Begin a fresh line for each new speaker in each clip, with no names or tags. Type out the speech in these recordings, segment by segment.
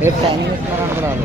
రేపు టైం ఇస్తున్నారు అనుకున్నారు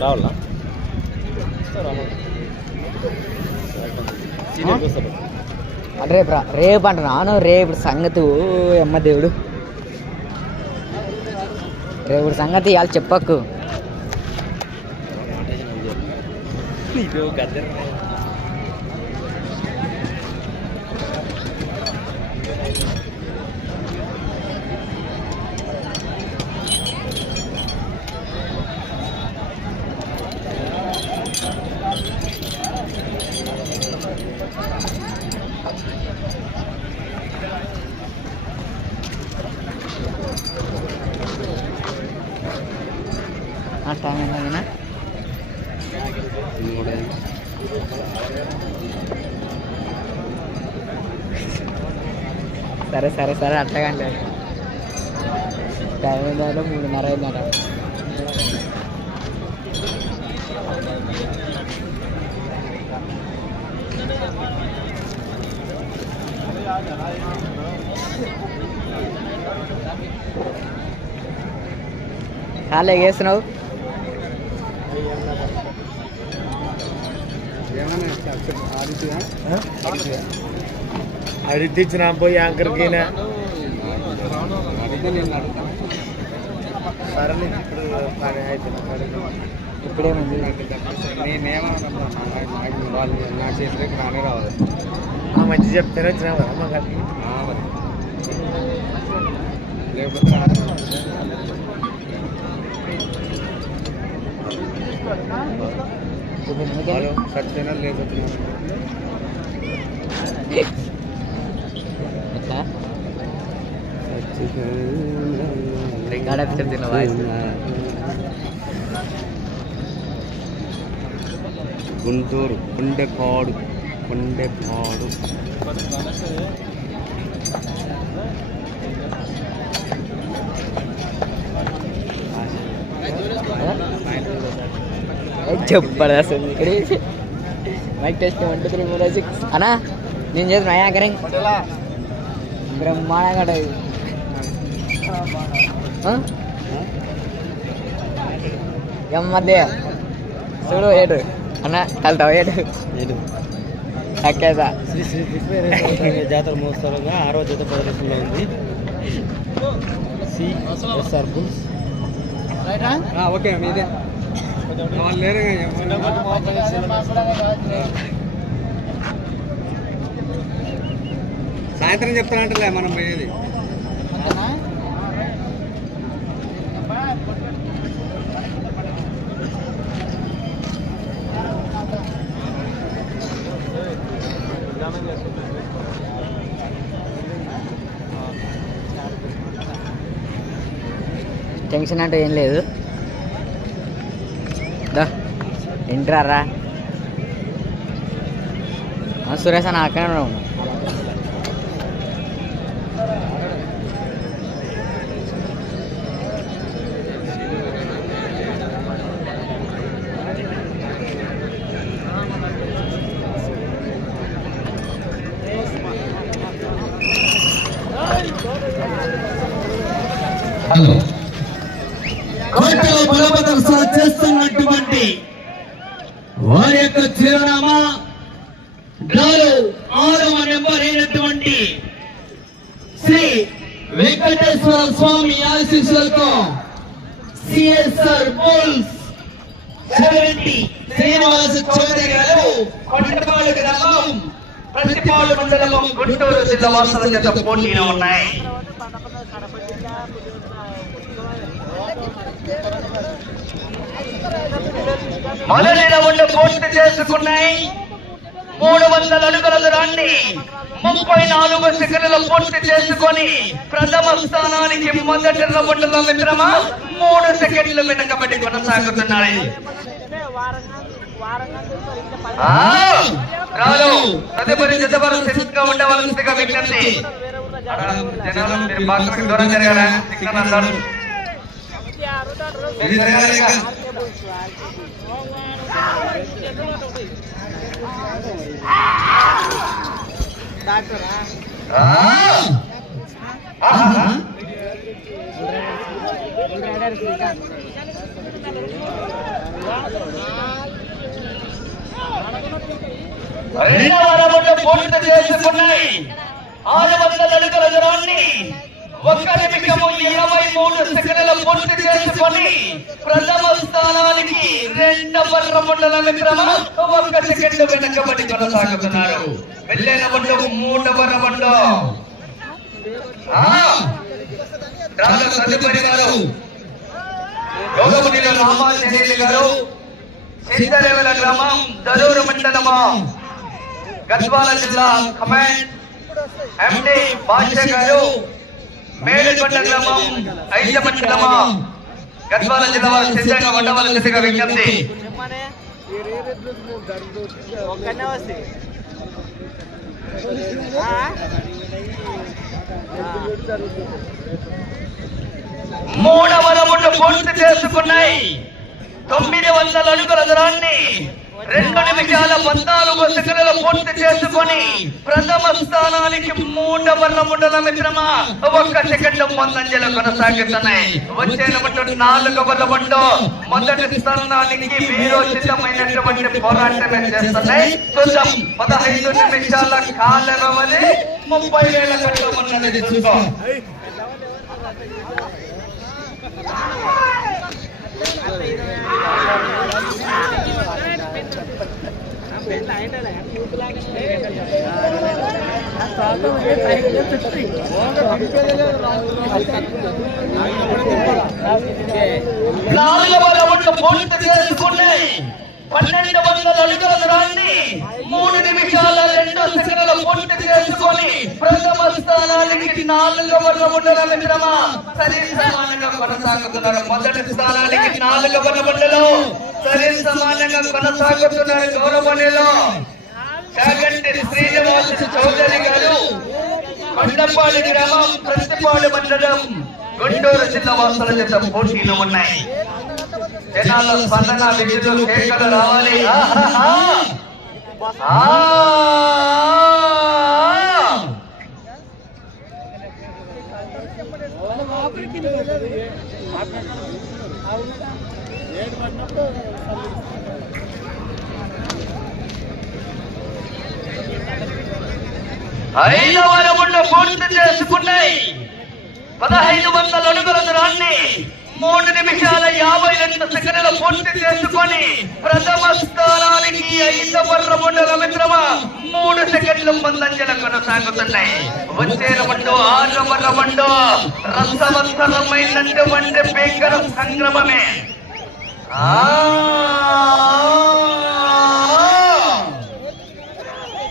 రావాలా?
అంటే రేపు రా రేపు రేపు సంగతి అమ్మ దేవుడు. రేపు సంగతి ఇవాళ చెప్పకు ఆ టైం ఏంటన్నా సరే సరే సరే అట్లాగండి టైం ఏంటంటే మూడున్నర అయిందట కాళ్ళు ఎగేస్తున్నావు
అడిగితే ఇచ్చిన పోయి యాంకర్కి సరే ఇప్పుడు పని అవుతుంది
ఇప్పుడేముంది
వాళ్ళు నా చేతిలోకి రానే రావాలి.
మంచి చెప్తేనే వచ్చినా కదా మా గారికి.
లేకపోతే
ఇప్పుడు?
సత్యనా లేకపోతున్నా
రికార్డ్ ఎపిసోడ్ తిన్న వాయిస్
గుంటూరు కొండెపాడు కొండెపాడు
చెప్పాలి అసలు ఇక్కడ mic test one two three four six అన్నా నేను చేసిన యాంకరింగ్ బ్రహ్మాండంగా మధ్య చూడు ఏడు. అన్న కలుతావు ఏడు? అక్కేదా
శ్రీ శ్రీ కృష్ణ జాతర మహోత్సవంగా ఆరో జత ప్రదర్శనలో ఉంది. CSR bulls. ఓకే మీదే. వాళ్ళు లేరు సాయంత్రం చెప్తానంటలే మనం పోయేది.
టెన్షన్ అంటే ఏం లేదు. దా ఇంట్రారా సురేష్ అన్న అక్కడే ఉన్నావు
వారి యొక్క చిరునామా గారు ఆరవ నెంబర్ అయినటువంటి శ్రీ వెంకటేశ్వర స్వామి ఆశీస్సులతో సిఎస్ఆర్ బోల్స్ సెలవెంటి శ్రీనివాస చౌదరి గారు కొండపాడు గ్రామం ప్రతిపాలు మండలం గుంటూరు జిల్లా వాసుల జత పోటీలో ఉన్నాయి. మొదటి రౌండ్ పూర్తి చేసుకున్నాయి. మూడు వందల అడుగుల దూరాన్ని ముప్పై నాలుగు సెకండ్లు పూర్తి చేసుకొని ప్రథమ స్థానానికి మొదటి రౌండ్లో మిత్రమా మూడు సెకండ్లు వెనకబడి కొనసాగుతున్నాయి. ఆ, తదుపరి జతవరం సిద్ధంగా ఉండవలసిందిగా విజ్ఞప్తి. జనాలు మీరు పక్కకు దూరం జరగాలా సిగ్నల్ అన్నారు ఇది జరగాలి ఇంకా. ఆ! ఆహా! రెండవ రౌండ్ పూర్తి చేసుకున్నాయి. ఆరు వందల అడుగుల దూరాన్ని ఒక్క నిమిషము ఇరవై మూడు సెకండ్ల పూర్తి చేసుకొని ప్రథమ స్థానానికి రెండవ రౌండ్ల మిత్రమ ఒక్క సెకండ్ వెనకబడి కొనసాగుతున్నారు. వెళ్ళిన రౌండ్ మూడవ రౌండ్ తదుపరి వారు. యోగమునిలో రామాంజనేయులు గారు సిద్ధరేవల గ్రామం దరూరు మండలము గద్వాల జిల్లా కమాండ్ ఎండి బాద్షా గారు మేలుకొండ గ్రామం ఐద మండలము గద్వాల జిల్లా వారు సిద్ధంగా ఉండవలసిందిగా విజ్ఞప్తి. మూడవ రౌండ్ పూర్తి చేసుకున్నాయి. తొమ్మిది వందల అడుగుల దూరాన్ని రెండు నిమిషాల పద్నాలుగు సెకండ్లు పూర్తి చేసుకొని ప్రథమ స్థానానికి మూడవ రౌండ్ల మిత్రమా ఒక్క సెకండ్ ముందంజలు కొనసాగుతున్నాయి వచ్చే రౌండ్ నాలుగవ రౌండ్ మొదటి స్థానానికి వీరోచితమైనటువంటి పోరాటమే చేస్తున్నాయి. చూద్దాం పదహైదు నిమిషాల కాల వ్యవధి ముప్పై వేల కట్టం ఉన్నది చూద్దాం నాలుగవ రౌండ్ పూర్తి చేసుకున్నాయి. పన్నెండు వందల అడుగుల దూరాన్ని మూడు నిమిషాల రెండు సెకండ్ల పూర్తి చేసుకొని ప్రథమ స్థానానికి నాలుగవ రౌండ్ల మిత్రమా సరి సమానంగా కొనసాగుతున్నారు. మొదటి స్థానానికి నాలుగవ రౌండ్లో సరి సమానంగా కొనసాగుతున్నారు గౌరవనీలో చాగంటి శ్రీనివాస చౌదరి గారు కొండపాడు గ్రామం ప్రతిపాడు మండలం గుంటూరు జిల్లా వాసుల చేత పోటీలు ఉన్నాయి. జనాల స్పందన విద్యుత్ కేకలు రావాలి. ఐదవ రౌండ్ పూర్తి చేసుకున్నాయి. పదహైదు వందల అడుగుల దూరాన్ని మూడు నిమిషాల యాభై రెండు సెకండ్ల పూర్తి చేసుకొని ప్రథమ స్థానానికి ఐదవ రౌండ్ రమిత్రమ మూడు సెకండ్లు ముందంజల కొనసాగుతున్నాయి. వచ్చే రౌండ్ ఆరవ రౌండ్ రసవంతరమైనటువంటి భీకర సంగ్రమమే ఆ!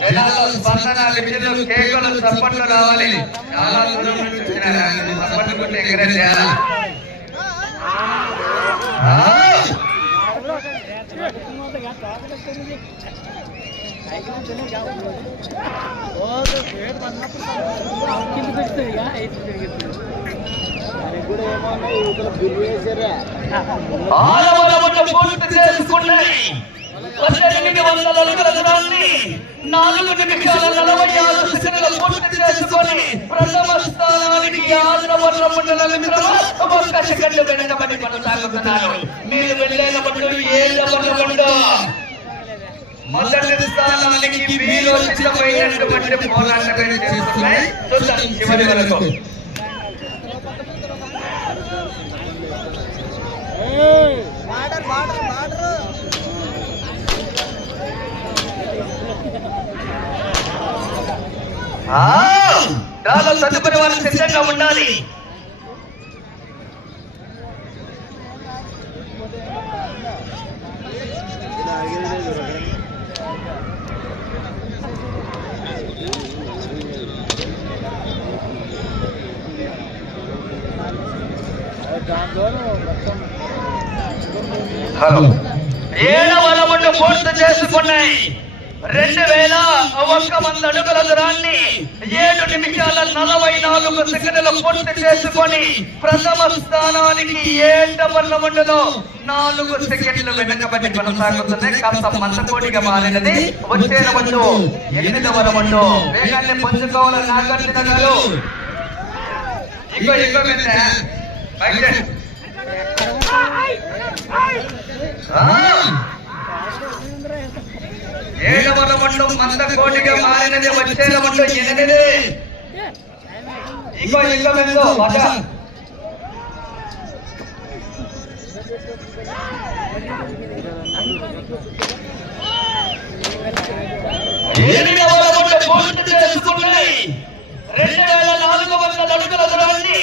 జనాల్లో స్పందన విద్యుత్ కేకలు చప్పట్లు రావాలి. చాలా దూరం నుంచి వచ్చినారు. ఆయన కొట్టి ఎక్కడ చేయాలి చేసుకున్నాయి పద్దెనిమిది వందల అడుగుల నాలుగు నిమిషాల నలభై ఆరు సెకండ్ల పూర్తి చేసుకొని ప్రథమ ఓ సముద్రాల మిత్రులు వెనకబడి కొనసాగుతున్నారు. మీరు వెళ్ళేటప్పుడు ఏళ్ళబడ్డప్పుడు మొదటి స్థానానికి మీలో సిద్ధమైనటువంటి పోరాటం చేస్తున్నాయి. చాలా తదుపరి వారు సిద్ధంగా ఉండాలి.
హలో.
ఏడవ రౌండ్ పూర్తి చేసుకున్నాయి. రెండు వేల ఒక్క వంద అడుగుల దూరాన్ని ఏడు నిమిషాల నలభై నాలుగు సెకండ్లు పూర్తి చేసుకొని ప్రథమ స్థానానికి ఏడవ రౌండ్లో నాలుగు సెకండ్లు వెనుకబడి కొనసాగుతున్నాయి. కాస్త మందకోడిగా మారినది. వచ్చే రౌండ్ ఎనిమిదవ రౌండ్. వేగాన్ని పుంజుకోవాలి నాగార్జున గారు. ఇంకో ఇంకో మీద పైకి రండి. ఆ! ఏడవ రౌండ్ మంద కోటిగా మారినది వచ్చే రౌండ్ ఎనిమిది ఇంకో ఇంకో మెందు బాగా ఎనిమిదవ రౌండ్ పూర్తి చేసుకున్నాయి రెండు వేల నాలుగు వందల అడుగుల దూరాన్ని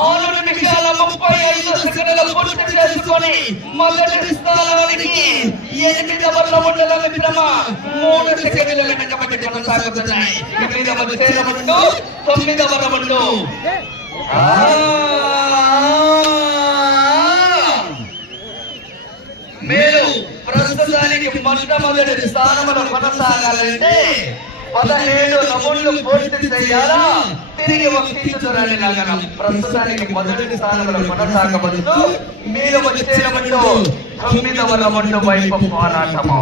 ఆరు నిమిషాల ముప్పై ఐదు సెకండ్ల పూర్తి చేసుకొని మొదటి స్థానానికి ఎనిమిదవ రౌండ్ల మిత్రమ మూడు సెకండ్ల వెనకబడి కొనసాగుతున్నాయి. ఎనిమిదవ వచ్చే తొమ్మిదవ రౌండ్ మీరు ప్రస్తుతానికి మొట్టమొదటి స్థానంలో కొనసాగాలంటే పదహేడు రౌండ్లు పూర్తి చేయాలా? తిరిగి ఒక్కించుతురాని నగరం ప్రస్తుతానికి మొదటి స్థానంలో కొనసాగవచ్చు మీరు వచ్చే రౌండ్ తొమ్మిదవ రౌండ్ వైపు పోరాటము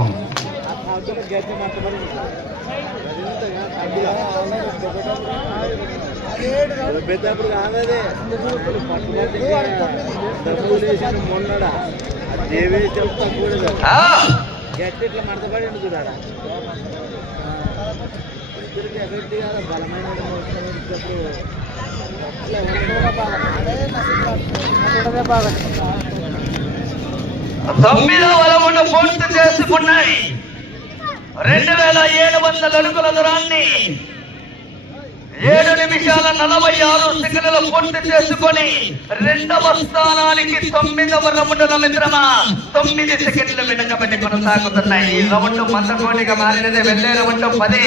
పెద్దప్పుడు కాదదే డబ్బులు వేసాను మొన్నడా దేవే చెప్తా కూడా
ఆ!
గట్టి ఇట్లా మడతపడి చూడాడా ఇద్దరికి ఎఫెక్ట్ కాదు బలమైన
తొమ్మిదవ రౌండ్ పూర్తి చేసుకున్నాయి. రెండు వేల ఏడు వందల అడుగుల దూరాన్ని ఏడు నిమిషాల నలభై ఆరు సెకండ్లు పూర్తి చేసుకొని రెండవ స్థానానికి తొమ్మిదవ రౌండ్ మిత్రమా తొమ్మిది సెకండ్లు వెనుకబడి కొనసాగుతున్నాయి. ఈ రౌండ్ మందకోటిగా మారినది వెళ్ళే రౌండ్ పది.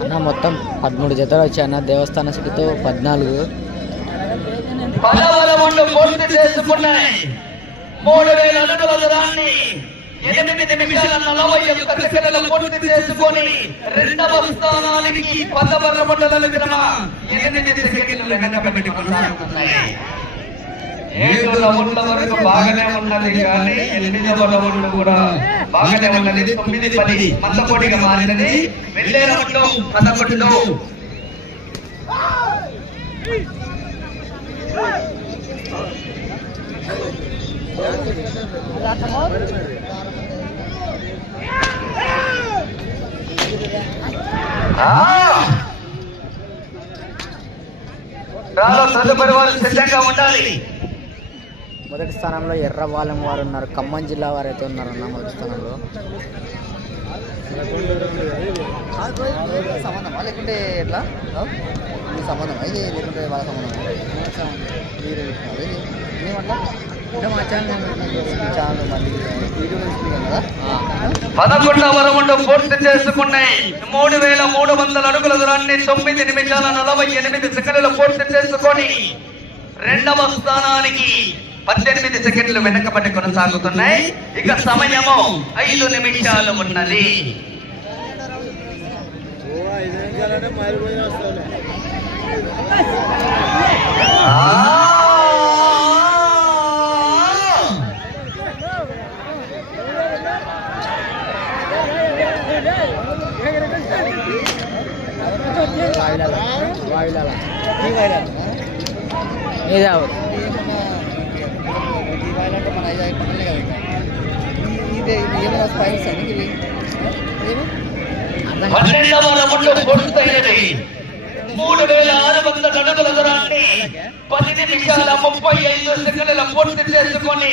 అన్న మొత్తం పదమూడు జతలు వచ్చాయి అన్న. దేవస్థాన శక్తితో పద్నాలుగు.
పదవ మూడు వేల అడుగుల దూరాన్ని ఎనిమిది నిమిషాల నలభై ఒక్క సెకండ్లు పూర్తి చేసుకొని రెండవ స్థానానికి ఎనిమిది సెకండ్లు ఏడు రౌండ్ల వరకు బాగానే ఉన్నది కానీ ఎనిమిదవ రౌండ్ కూడా బాగానే ఉన్నది తొమ్మిది పది మందకోటిగా మారినది వెళ్ళే రౌండ్ పదకొండు తదుపరి వారు సిద్ధంగా ఉండాలి.
మొదటి స్థానంలో ఎర్రవాలెం వారు ఉన్నారు. ఖమ్మం జిల్లా వారు అయితే ఉన్నారు అన్న మొదటి స్థానంలో. సంబంధమా లేకుంటే ఎట్లా? మీ సంబంధమా? ఇది లేకుంటే వాళ్ళ మీరు
పూర్తి చేసుకున్నాయి. మూడు వేల మూడు వందల అడుగుల దూరాన్ని తొమ్మిది నిమిషాల నలభై ఎనిమిది సెకండ్లు పూర్తి చేసుకొని రెండవ స్థానానికి పద్దెనిమిది సెకండ్లు వెనకబడి కొనసాగుతున్నాయి. ఇక సమయము ఐదు నిమిషాలు ఉన్నది.
ఓ ఐదు నిమిషాలంటే
మన ఐదు అయిపోతున్నాయి కదా ఇదే ఇవి ఏమైనా స్పైస్ అని ఇవి
మూడు వేల ఆరు వందల అడుగుల దూరాన్ని పది నిమిషాల ముప్పై ఐదు సెకండ్ల పూర్తి చేసుకొని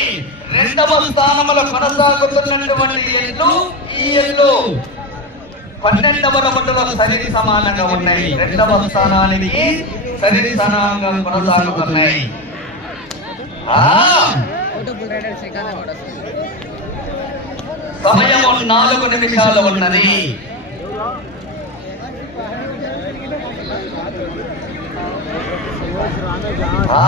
రెండవ స్థానంలో కొనసాగుతున్నటువంటి ఎల్లు ఈ ఎల్లు పన్నెండవ రౌండ్లో సరి సమానంగా ఉన్నాయి రెండవ స్థానానికి సరి సమానంగా కొనసాగుతున్నాయి ఆ! సమయం నాలుగు నిమిషాలు ఉన్నది. ఆ!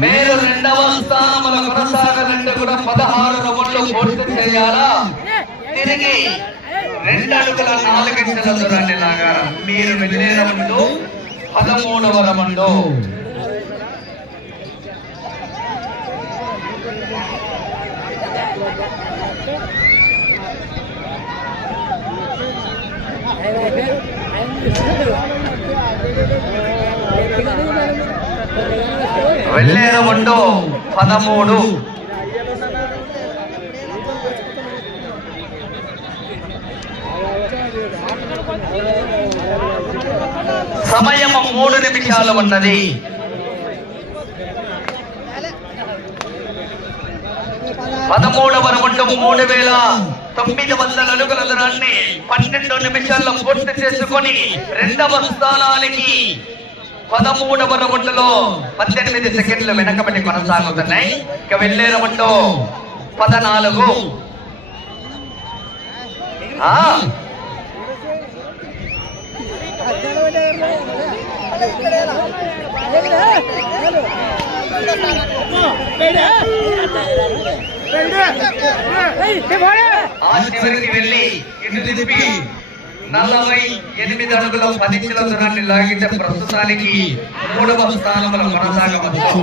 మీరు రెండవ స్థానంలో కొనసాగాలంటే కూడా పదహారు రౌండ్లు పూర్తి చేయాలా? తిరిగి రెండు అడుగుల నాలుగు దూరాన్ని లాగాల మీరు వెళ్ళే రౌండ్ పదమూడవ రౌండ్. వెళ్ళే రౌండ్ పదమూడు. సమయం మూడు నిమిషాలు ఉన్నది. పదమూడవ రెండు మూడు వేల తొమ్మిది వందల అడుగుల దూరాన్ని పన్నెండు నిమిషాల్లో పూర్తి చేసుకొని రెండవ స్థానానికి పదమూడవ రౌండ్లో పద్దెనిమిది సెకండ్లు వెనకబడి కొనసాగుతున్నాయి ఇక వెళ్ళే రౌండ్ పదనాలుగు ఆ ఆ చివరికి వెళ్ళి ఇటు తిప్పి నలభై ఎనిమిది అడుగుల పది కిలో దూరాన్ని లాగితే ప్రస్తుతానికి మూడవ స్థానంలో కొనసాగవచ్చు.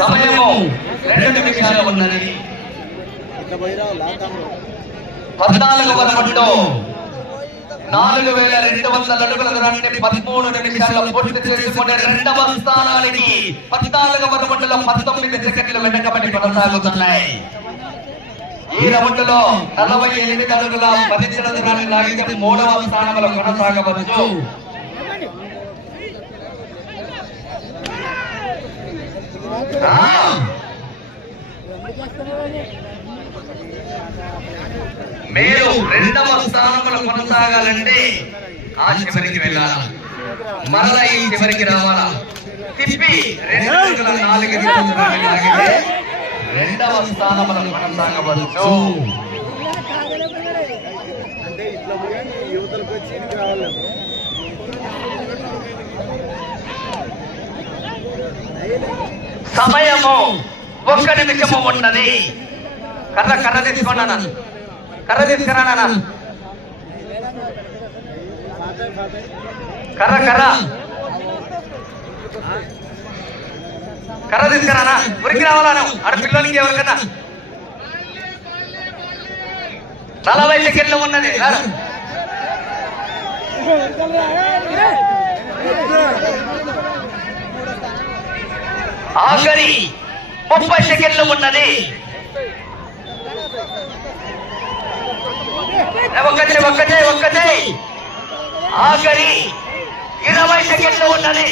సమయము రెండు నిమిషాలు ఉన్నది. పద్నాలుగవ రౌండ్ నాలుగు వేల రెండు వందల అడుగుల దూరాన్ని పదమూడు నిమిషాల్లో పూర్తి చేసుకునే రెండవ స్థానానికి పద్నాలుగవ రౌండ్లో పంతొమ్మిది సెకండ్లు వెనకబడి కొనసాగుతున్నాయి ఈ రౌండ్లో నలభై ఎనిమిది అడుగుల పది దూరాన్ని లాగితే మూడవ స్థానంలో కొనసాగవచ్చు ఆ! మీరు రెండవ స్థానంలో కొనసాగాలంటే ఆ చివరికి వెళ్ళాలా? మరలా ఈ చివరికి రావాలా? తిప్పి రెండు వందల నాలుగు రెండవ స్థానంలో కొనసాగవచ్చు. సమయము ఒక్క నిమిషము ఉన్నది. కర్ర కర్ర తీసుకున్నాను కర్ర తీసుకురానా కర్ర కర్ర. కర్ర తీసుకురానా ఉరికి రావాలా ఆడ పిల్లలకి ఎవరికన్నా? నలభై సెకండ్లు ఉన్నది. ఆఖరి ముప్పై సెకండ్లు ఉన్నది. ఒక్కటే ఒక్కటే ఒక్కటే ఆఖరి ఇరవై సెకండ్లు ఉన్నది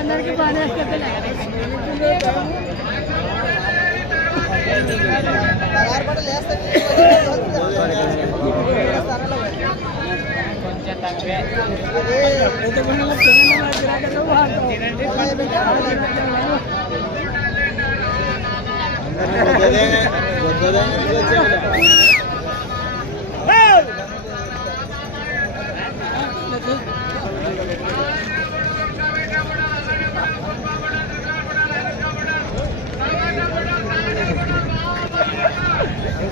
అందరికి బాగానే
పదహారు పడలు వేస్తే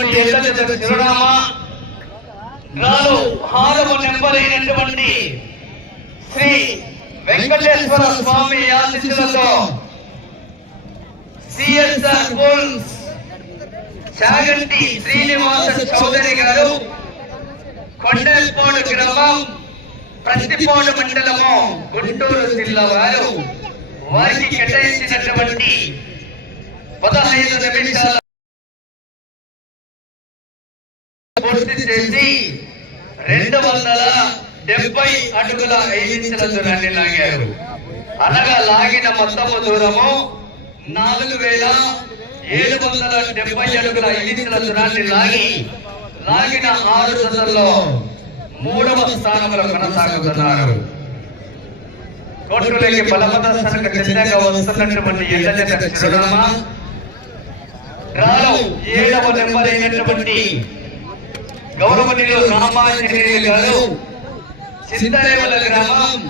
ఉన్నటువంటి ఎల్లజ చిరునామా నాలు హారము నింపలేనటువంటి శ్రీ వెంకటేశ్వర స్వామి ఆశిస్సులతో సిఎస్ఆర్ స్కూల్స్ చాగంటి శ్రీనివాస చౌదరి గారు కొండలపోడు గ్రామం ప్రతిపోడు మండలము గుంటూరు జిల్లా వారు. వారికి కేటాయించినటువంటి పదహైదు నిమిషాల పూర్తి చేసి రెండు వందల డెబ్బై అడుగుల ఐదించుల దూరాన్ని లాగారు. అనగా లాగిన మొత్తము దూరము నాలుగు వేల ఏడు వందల డెబ్బై అడుగుల ఐదించుల దూరాన్ని లాగి లాగిన ఆరు దశల్లో మూడవ స్థానంలో కొనసాగుతున్నారు. కోర్టులకి బలపదర్శనకు సిద్ధంగా వస్తున్నటువంటి ఎల్లజన చిరునామా. రాలో ఏడవ నెంబర్ అయినటువంటి గౌరవనీయులు రామాంజనేయులు గారు చింతరేవల గ్రామం.